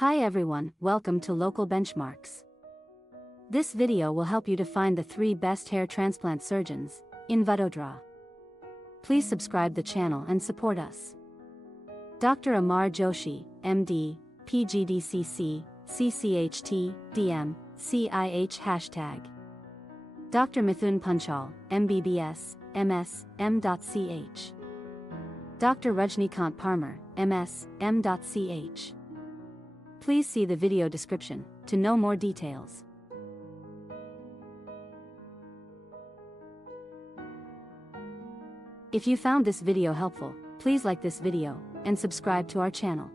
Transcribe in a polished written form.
Hi everyone, welcome to Local Benchmarks. This video will help you to find the 3 best hair transplant surgeons in Vadodara. Please subscribe the channel and support us. Dr. Amar Joshi, MD, PGDCC, CCHT, DM, CIH #. Dr. Mithun Panchal, MBBS, MS, M.Ch. Dr. Rajnikant Parmar, MS, M.Ch. Please see the video description to know more details. If you found this video helpful, please like this video and subscribe to our channel.